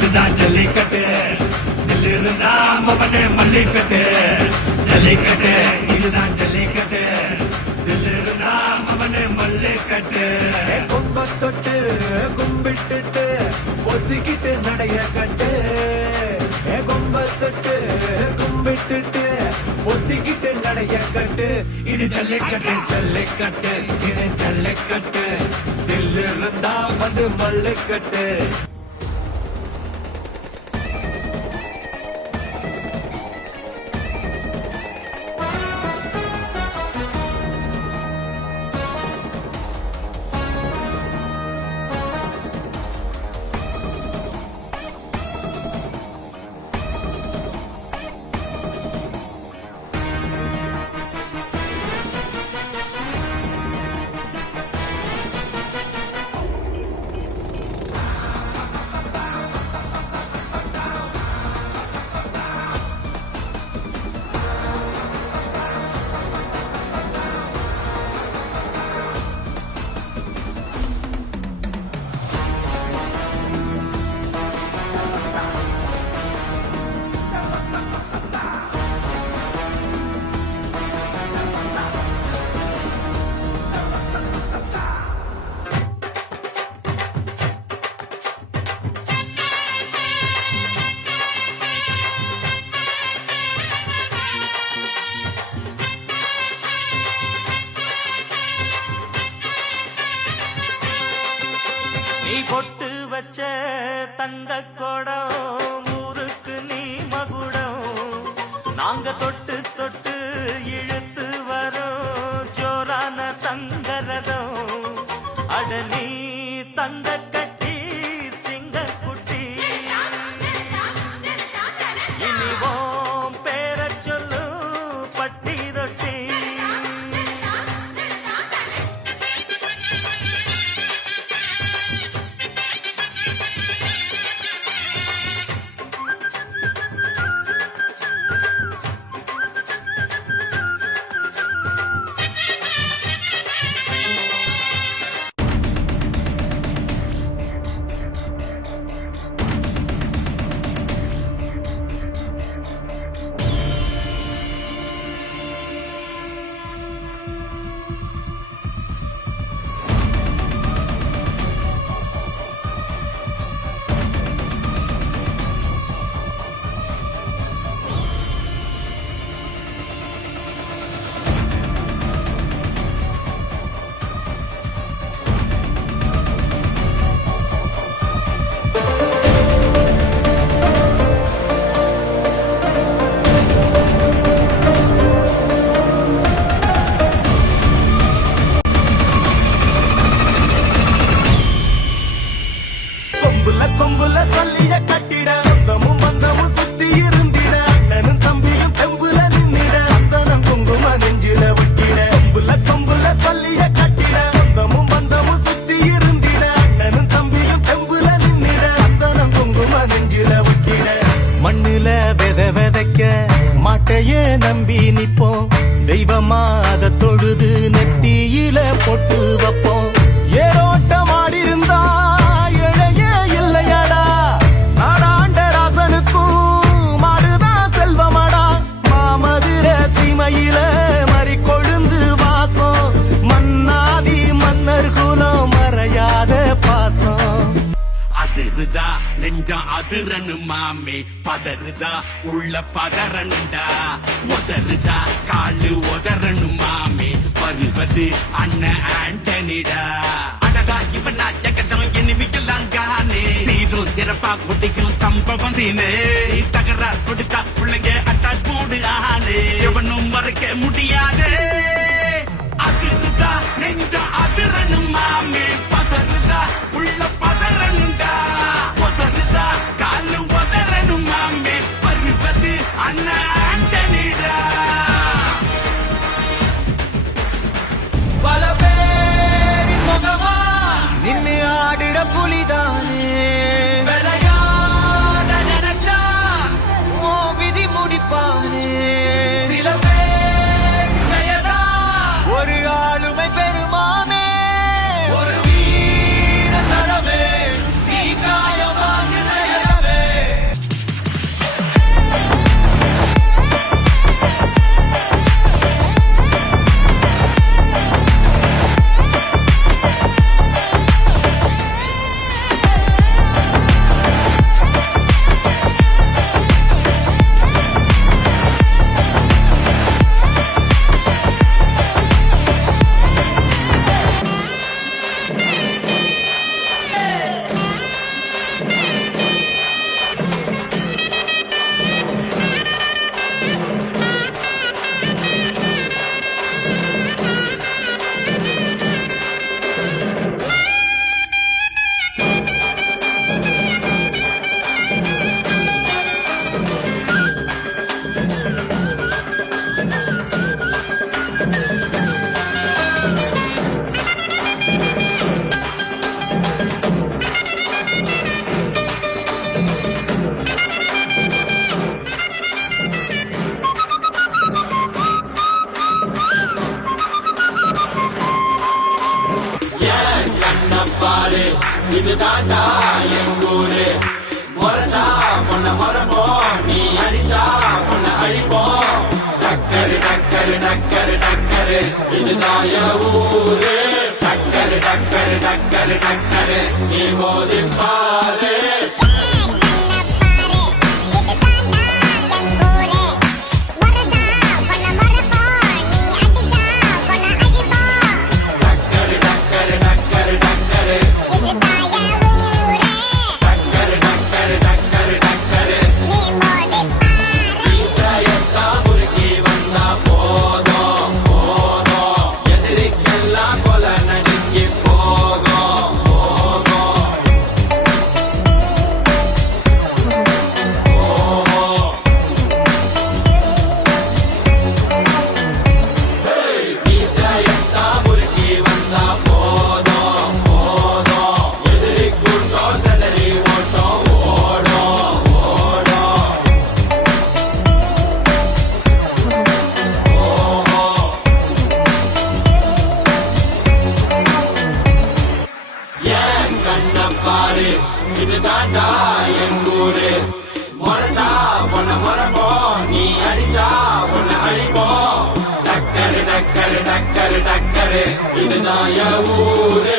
இதுதான் ஜல்லிக்கட்டு தில்லிருந்தா மவனே மல்லிக்கட்டு ஜல்லிக்கட்டு இதுதான் ஜல்லிக்கட்டு தில்லிருந்தா மவனே மல்லிக்கட்டு கொம்ப தொட்டு கும்பிட்டுட்டு ஒத்திக்கிட்டு நடைய கட்டு கொம்ப தொட்டு கும்பிட்டுட்டு ஒத்திக்கிட்டு நடைய கட்டு இது ஜல்லிக்கட்டு ஜல்லிக்கட்டு இது ஜல்லிக்கட்டு தில்லிருந்தா வந்து மல்லிக்கட்டு நீ பொட்டு வச்ச தங்க கொடம் ஊருக்கு நீ மகுடம் நாங்க தொட்டு தொட்டு இழுத்து வரோம் ஜோரான தங்கரதம் அட நீ தங்க கட்டி சிங்க குட்டி இனிவோம் பேர சொல்லு பட்டி ரொட்டி கொம்புல சொல்லிய கட்டிட சொந்தமும் பந்தமும் சுத்தி இருந்திட அண்ணனும் தம்பியும் தெம்புல நின்னிட சந்தனம் குங்கும நெஞ்சில விட்டிட கொம்புல சொல்லிய கட்டிட சொந்தமும் பந்தமும் சுத்தி இருந்திட அண்ணனும் தம்பியும் தெம்புல நின்னிட சந்தனம் குங்கும நெஞ்சில விட்டிட மண்ணுல விதைக்க மாட்டையே நம்பி நிப்போம் தெய்வமா அதை தொழுது நெத்தியில பொட்டு வைப்போம் ஏரோட்டம் ஆடி இருந்தா மறி கொழுந்து வாசம் மன்னாதி மன்னர் குலம் மறையாத பாசம் அதிருதா நெஞ்சம் அதிரனு மாமே பதறுதா உள்ள பதறனுண்டா உதறுதா காலு உதறனு மாமே வருவது அண்ணன் ஆண்டனிடா அடடா இவனா ஜகதம் எனிமிக்கலாம் கானே சீரும் சிறப்பா குட்டிக்கும் சம்பவம் தீனே தகராறு கொடுத்தா பிள்ளைங்க அட்டாக் போடு ஆனே எவனும் மறைக்க முடியாதே அதிருதா நெஞ்சம் அதிரனு மாமே பதறுதா உள்ள பதறனுண்டா உதறுதா காலு உதறனு மாமே வருவது அண்ணன் ஆண்டனிடா பல பேரின் முகமா நின்னு ஆடிட புலிதானே விளையாட நினைச்சா ஓ விதி முடிப்பானே சில பேர் ஒரு ஆளுமை பெருமாமே ஒரு மரபோம் நீ அடிச்சா உன்னை அழிப்போம் டக்கரு டக்கரு டக்கரு டக்கரு இதுதான் என் ஊரு டக்கரு டக்கரு டக்கரு டக்கரு நீ மோதி பாரு இது தாண்டா எங்கூரு முறைச்சா உன்னை மரபோம் நீ அடிச்சா உன்னை அழிப்போம் டக்கரு டக்கரு டக்கரு டக்கரு இதுதான் என் ஊரு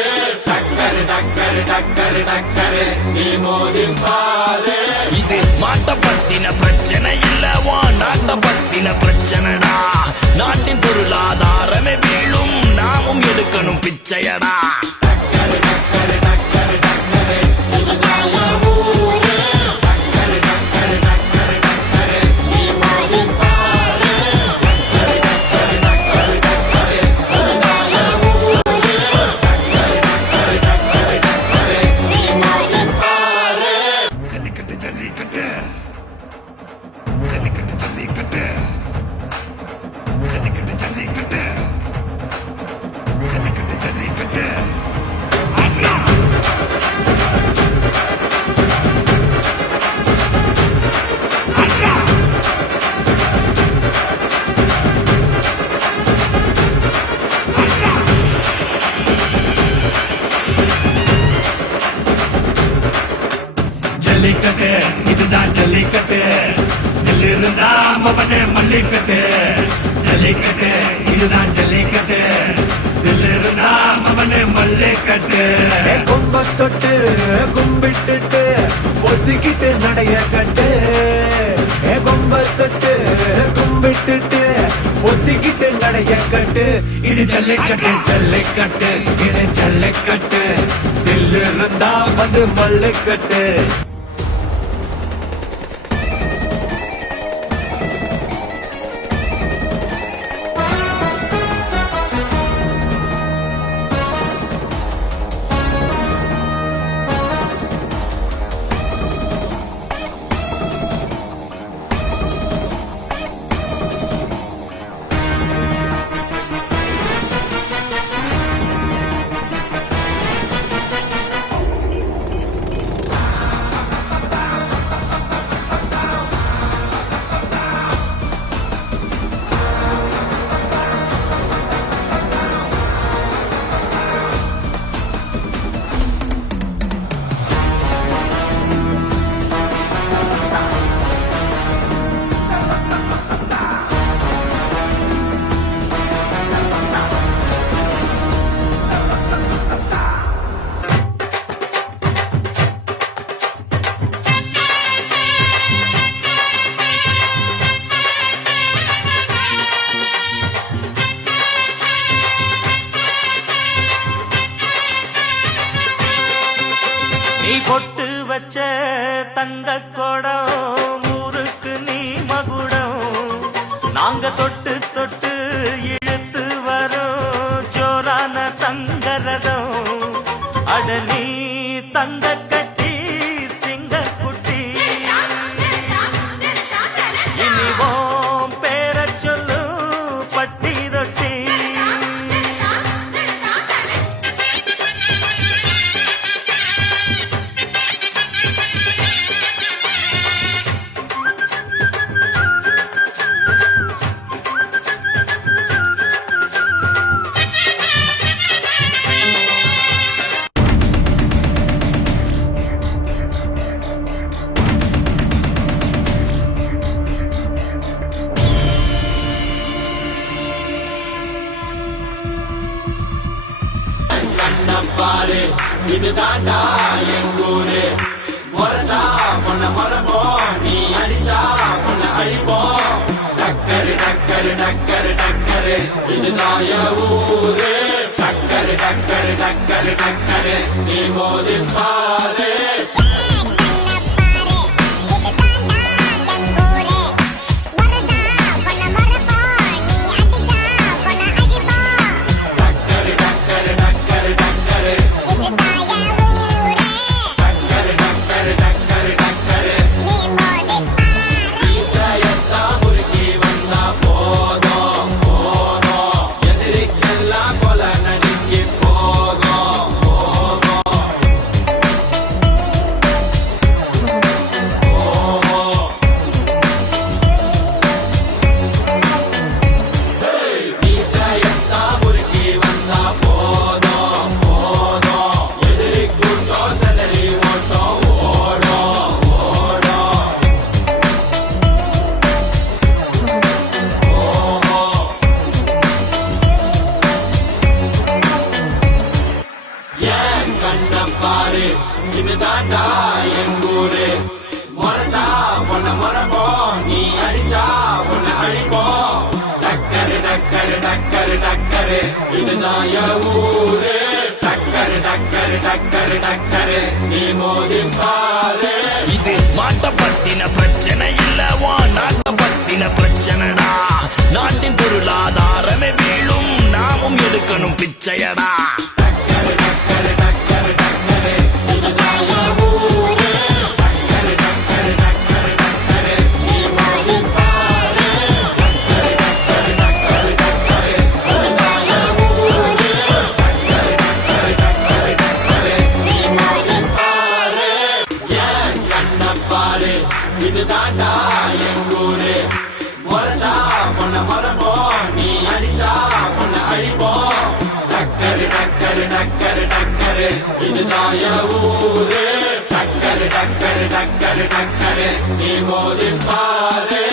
டக்கரு டக்கரு டக்கரு டக்கரு நீ மோதி பாரு இது மாட்ட பத்தின பிரச்சனை இல்லவா நாட்ட பத்தின பிரச்சனைடா நாட்டின் பொருளாதாரமே வீழும் நாமும் எடுக்கணும் பிச்சையடா டக்கரு டக்கரு டக்கரு டக்கரு இதுதான் என் ஊரு டக்கரு டக்கரு டக்கரு டக்கரு நீ மோதி பாரு டக்கரு டக்கரு டக்கரு டக்கரு இதுதான் என் ஊரு டக்கரு டக்கரு டக்கரு டக்கரு நீ மோதி பாரு ஜல்லிக்கட்டு ஜல்லிக்கட்டு ஜல்லிக்கட்டு ஜல்லிக்கட்டு ஜல்லிக்கட்டு ஜல்லிக்கட்டு ஜல்லிக்கட்டு ஜல்லிக்கட்டு ஆட்லா ஆட்லா ஆட்லா ஜல்லிக்கட்டு இதுதான் ஜல்லிக்கட்டு ஜல்லிருந்தா மவனே மல்லிக்கட்டு ஜல்லிக்கட்டு இதுதான் ஜல்லிக்கட்டு ஜல்லிருந்தா மவனே மல்லிக்கட்டு கொம்ப தொட்டு கும்பிட்டுட்டு ஒத்திக்கிட்டு நடைய கட்டு கொம்ப தொட்டு கும்பிட்டுட்டு ஒத்திக்கிட்டு நடைய கட்டு இது ஜல்லிக்கட்டு ஜல்லிக்கட்டு இது ஜல்லிக்கட்டு தில்லிருந்தா வந்து மல்லுக்கட்டு நீ பொட்டு வச்ச தங்க குடம் ஊருக்கு நீ மகுடம் நாங்க தொட்டு தொட்டு இழுத்து வரோம் ஜோரான தங்கரதம் அட நீ தங்க கட்டி சிங்க குட்டி இனிவோம் பேர சொல்லு பட்டி ரொட்டி இதுதாண்டா எங்கூரு முறைச்சா உன்னை மரபோம் நீ அடிச்சா உன்னை அழிப்போம் டக்கரு டக்கரு டக்கரு டக்கரு இதுதான் என் ஊரு டக்கரு டக்கரு டக்கரு டக்கரு நீ மோதி பாரு டக்கரு டக்கரு டக்கரு டக்கரு டக்கரு டக்கரு டக்கரு டக்கரு ஈசையத்தான் முறுக்கி வந்தா போதும் போதும் எதிரிக்கெல்லாம் கொலை நடுங்கி போகும் போகும் ஈசையத்தான் முறுக்கி வந்தா போதும் போதும் எதிரி கூட்டம் செதறி ஓட்டம் ஓடும் ஓடும் ஏன் கண்ண பாரு இதுதாண்டா எங்கூரு முறைச்சா உன்னை மரபோம் நீ அடிச்சா உன்னை அழிப்போம் டக்கரு டக்கரு டக்கரு டக்கரு இதுதான் என் ஊரு டக்கரு டக்கரு டக்கரு டக்கரு நீ மோதி பாரு இது மாட்ட பத்தின பிரச்சனை இல்ல நாட்ட பத்தின பிரச்சனைடா நாட்டின் பொருளாதாரமே வீழும் நாமும் எடுக்கணும் பிச்சையடா டக்கரு டக்கரு டக்கரு டக்கரு இதுதான் என் ஊரு டக்கரு டக்கரு டக்கரு டக்கரு நீ மோதி பாரு டக்கரு டக்கரு டக்கரு டக்கரு இதுதான் என் ஊரு டக்கரு டக்கரு டக்கரு டக்கரு நீ மோதி பாரு ஏன் கண்ண பாரு இதுதாண்டா எங்கூரு முறைச்சா உன்னை மரபோம் நீ அடிச்சா உன்னை அழிப்போம் டக்கரு டக்கரு டக்கரு டக்கரு இதுதான் என் ஊரு டக்கரு டக்கரு டக்கரு டக்கரு நீ மோதி பாரு